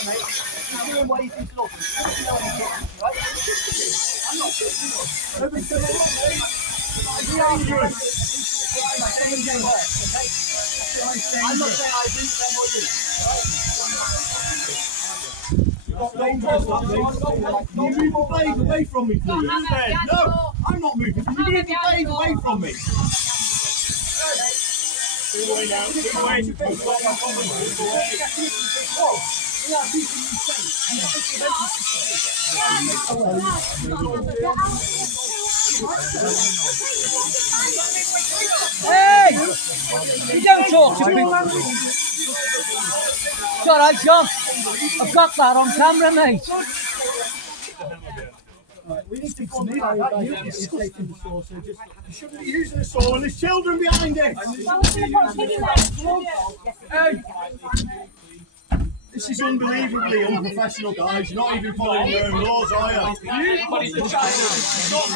He's doing what he thinks lawful. He doesn't know anything, right? I'm not sure. Nobody's going to someone's getting hurt, okay? I'm not saying I didn't them or you. Can you move the blade away from me, please? No, I'm not moving. Can you move the blade away from me? Move away now. Move away. Move Hey! You don't talk to me. It's all right, John. I've got that on camera, mate. We need to communicate about you taking the saw, so just you shouldn't be using the saw and there's children behind it. Hey! This is unbelievably unprofessional, guys. You're not even following your own laws, are you? What the child is not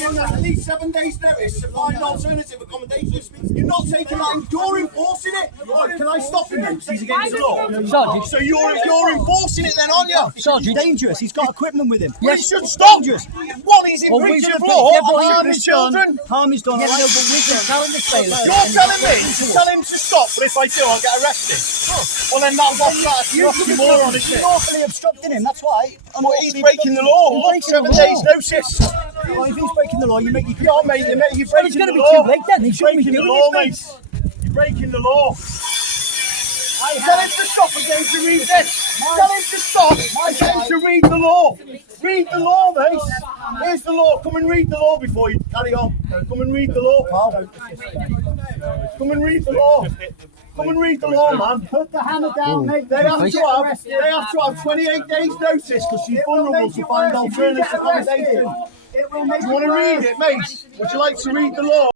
At least 7 days notice to find alternative accommodations. You're not taking that, you're enforcing it. Right, can I stop him then? Because he's against the law. Sergeant. So you're enforcing it then, aren't you? Sergeant. He's dangerous. He's got equipment with him. Well, he should stop. Well, he's in breach of law. Harm His is done. children. Harm is done. Yeah, no, but we've been telling the sailors. You're telling me to tell him to stop, but if I do, I'll get arrested. Well, then that was that. More on You're lawfully obstructing him. That's why. Well, he's breaking the law. Look, 7 days notice. Well, if he's breaking the law, you make your Yeah, mate, you're Well, it's breaking going the to be law. too late then. They You're shouldn't be breaking the doing law, this, mate. You're breaking the law. Tell him to stop and get him to read this. Tell him to stop and get him to read the law. Read the law, mate. Here's the law. Come and read the law before you carry on. Come and read the law, pal. Come and read the law. Come and read the law, man. Put the hammer down, mate. They have to have 28 days notice because she's vulnerable to find alternative accommodation. It will Do make you want to read it, mate? Would you like to read the law?